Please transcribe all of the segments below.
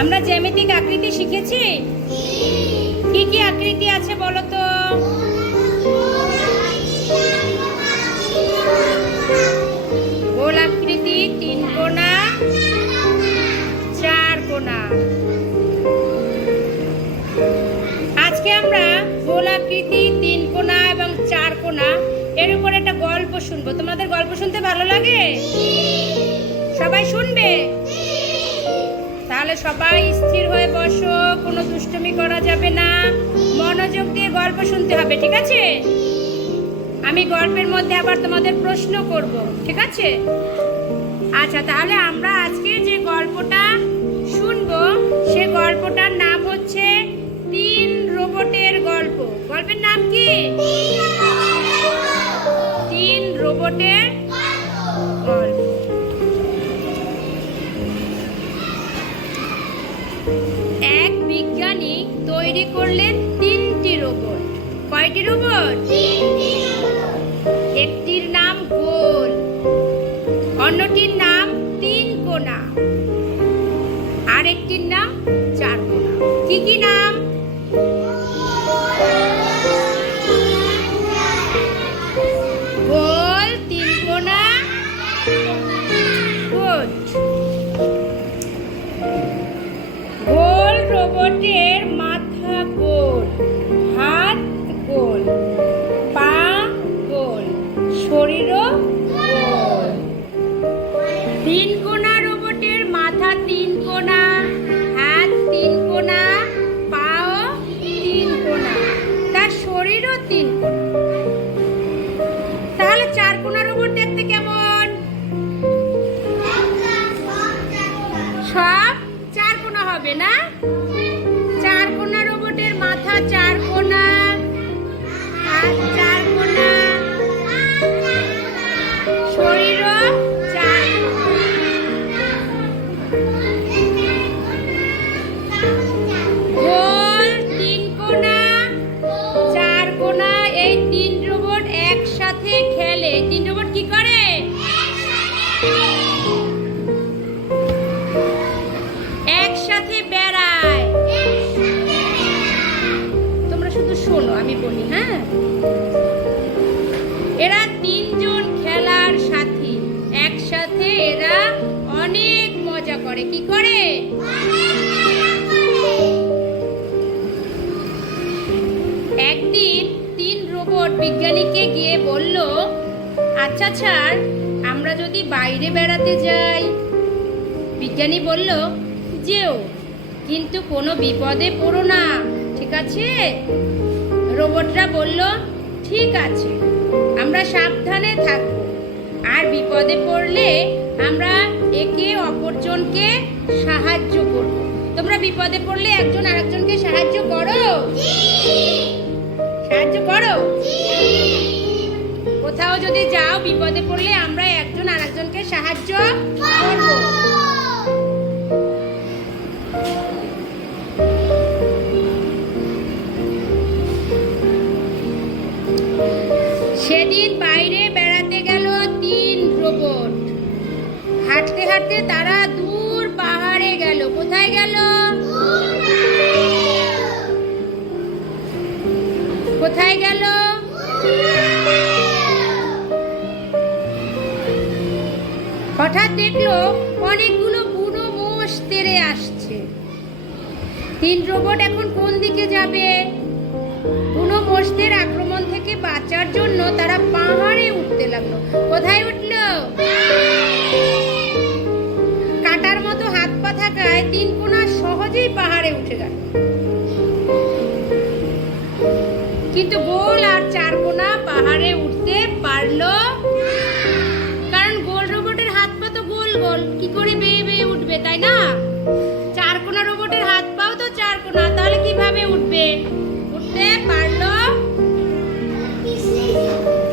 আমরা জ্যামিতিক আকৃতি শিখেছি। কি কি আকৃতি আছে বলো তো? গোল আকৃতি, তিন কোণা, চার কোণা। আজকে আমরা গোল আকৃতি, তিন কোণা এবং চার কোণা এর উপর একটা গল্প শুনবো। তোমাদের গল্প শুনতে ভালো লাগে? সবাই শুনবে? তাহলে সবাই স্থির হয়ে বসো, কোনো দুষ্টুমি করা যাবে না, মনোযোগ দিয়ে গল্প শুনতে হবে, ঠিক আছে? আমি গল্পের মধ্যে আবার তোমাদের প্রশ্ন করব, ঠিক আছে? আচ্ছা, তাহলে আমরা আজকে যে গল্পটা শুনবো সে গল্পটার নাম হচ্ছে তিন রোবটের গল্প। গল্পের নাম কি? তিন রোবটের গল্প। এক বিজ্ঞানী তৈরি করলেন তিনটি রোবট। কয়টি রোবট? একটির নাম গোল, অন্যটির নাম তিন কোণা, আর একটির নাম চার কোণা। কি কি নাম? গোল, তিন কোণা, গুড। গোল রোবটের মাথা গোল, হাত গোল, পা গোল, শরীরও গোল। তিন কোণা রোবটের মাথা তিন কোণা, হাত তিন কোণা, পাও তিন কোণা, তার শরীরও তিন কোণা। তাহলে চার কোণা রোবট দেখতে কেমন? সব চার কোণা হবে না? চার কোণা রোবটের মাথা চার কোণা, হাত চার কোণা, শরীরও চার কোণা। গোল, তিন কোণা, চার কোণা, এই তিন রোবট একসাথে খেলে। তিন রোবট কি করে? একসাথে বেড়ায়। তোমরা শুধু শোনো, আমি বলি, হ্যাঁ? এরা তিনজন খেলার সাথী, একসাথে এরা অনেক মজা করে। কি করে? একদিন তিন রোবট বিজ্ঞানীকে গিয়ে বলল, আচ্ছা স্যার, আমরা যদি বাইরে বেড়াতে যাই? বিজ্ঞানী বলল, যেও, কিন্তু কোনো বিপদে পড়ো না, ঠিক আছে? রোবটরা বলল, ঠিক আছে, আমরা সাবধানে থাকব, আর বিপদে পড়লে আমরা একে অপরজনকে সাহায্য করব। তোমরা বিপদে পড়লে একজন আরেকজনকে সাহায্য করো? সাহায্য করো? কোথাও যদি যাও, বিপদে পড়লে আমরা একজন আরেকজনকে সাহায্য করব। সেদিন বাইরে বেড়াতে গেল তিন রোবট। হাঁটতে হাঁটতে তারা দূর পাহাড়ে গেল। কোথায় গেল? কোথায় গেল? হঠাৎ দেখলো অনেকগুলো বুনো মোষ তেড়ে আসছে। তিন রোবট এখন কোন দিকে যাবে? বুনো মোষদের আক্রমণ থেকে বাঁচার জন্য তারা পাহাড়ে উঠতে লাগলো। কোথায় উঠলো? কাটার মতো হাত পা থাকায় তিন কোণা সহজেই পাহাড়ে উঠে গেল। কিন্তু গোল আর চার কোণা পাহাড়ে উঠতে পারলো, কারণ গোল রোবটের হাত পা তো গোল গোল, কি করে বেয়ে বেয়ে উঠবে, তাই না? চার কোণা রোবটের হাত পাও তো চার কোণা, তাহলে কিভাবে উঠবে? উঠতে পারলো?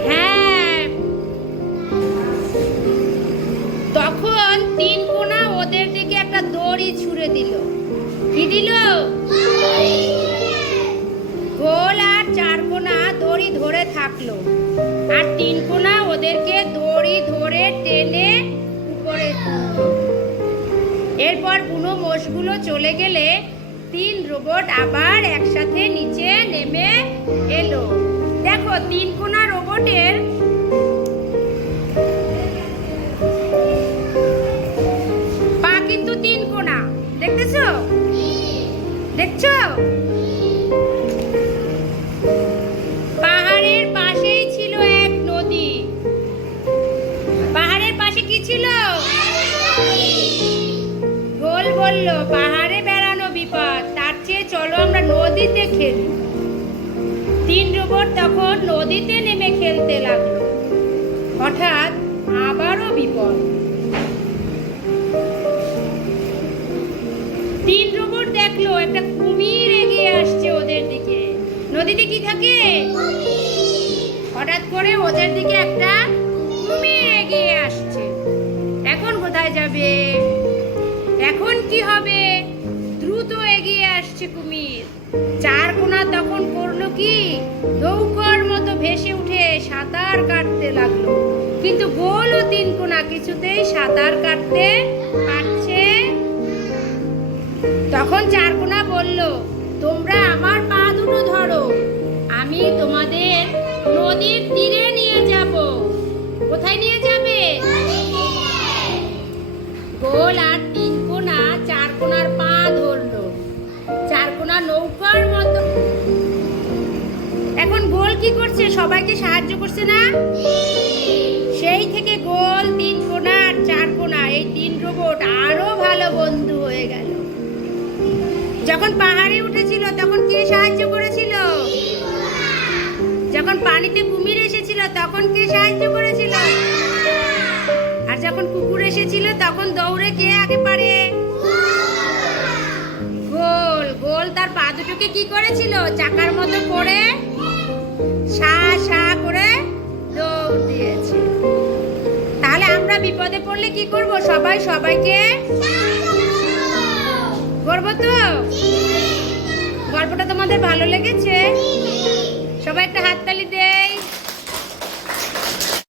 হ্যাঁ। তখন তিন কোণা ওদের দিকে একটা দড়ি ছুঁড়ে দিল। কি দিল? গোল আর চার কোণা দড়ি ধরে থাকলো, আর তিন কোণা ওদেরকে দড়ি ধরে টেনে উপরে তুললো। এরপর বুনো মোষগুলো চলে গেলে 3 রোবট আবার একসাথে নিচে নেমে এলো। দেখো 3 কোনা রোবটের পা কিন্তু 3 কোনা, দেখতেছো? দেখছো? পাহাড়ের পাশেই ছিল এক নদী। পাহাড়ের পাশে কি ছিল? গোল বলল, পাহাড়ে বেড়ানো বিপদ, তার চেয়ে চলো আমরা নদীতে খেলি। 3 রোবট তখন নদীতে নেমে খেলতে লাগলো। হঠাৎ আবারও বিপদ। 3 রোবট দেখলো একটা কুমির এগিয়ে আসছে ওদের দিকে। নদীতে কি থাকে? হঠাৎ করে ওদের দিকে একটা কুমির এগিয়ে আসছে। এখন কোথায় যাবে? এখন কি হবে? দ্রুত এগিয়ে আসছে কুমির। 4 কোনা তখন করলো কি? নৌকার মতো ভেসে উঠে সাঁতার কাটতে লাগলো। কিন্তু গোল ও 3 কোনা কিছুতেই সাঁতার কাটতে পারছে। তখন 4 কোনা বলল, তোমরা আমার পা দুটো ধরো, আমি তোমাদের নদীর তীরে নিয়ে যাব। কোথায় নিয়ে যাবে? গোল আর 3 কোনা 4 কোনার পা ধরলো। 4 কোনা নৌকার মতো। এখন গোল কি করছে? সবাইকে সাহায্য করছে না? সেই থেকে গোল, 3 কোনা আর 4 কোনা এই 3 রোবট আরো ভালো বন্ধু হয়ে গেল। যখন পাহাড়ে উঠেছিল তখন কে সাহায্য করেছিল? যখন পানিতে কুমির এসেছিল তখন কে সাহায্য করেছিল? আর যখন কুকুর এসেছিল তখন দৌড়ে কে আগে পারে? গোল। গোল তার পা দুটোকে কি করেছিল? চাকার মতো করে সা সা করে দৌড় দিয়েছে। তাহলে আমরা বিপদে পড়লে কি করব? সবাই সবাইকে করবো তো? গল্পটা তোমাদের ভালো লেগেছে? সবাই একটা হাততালি দে।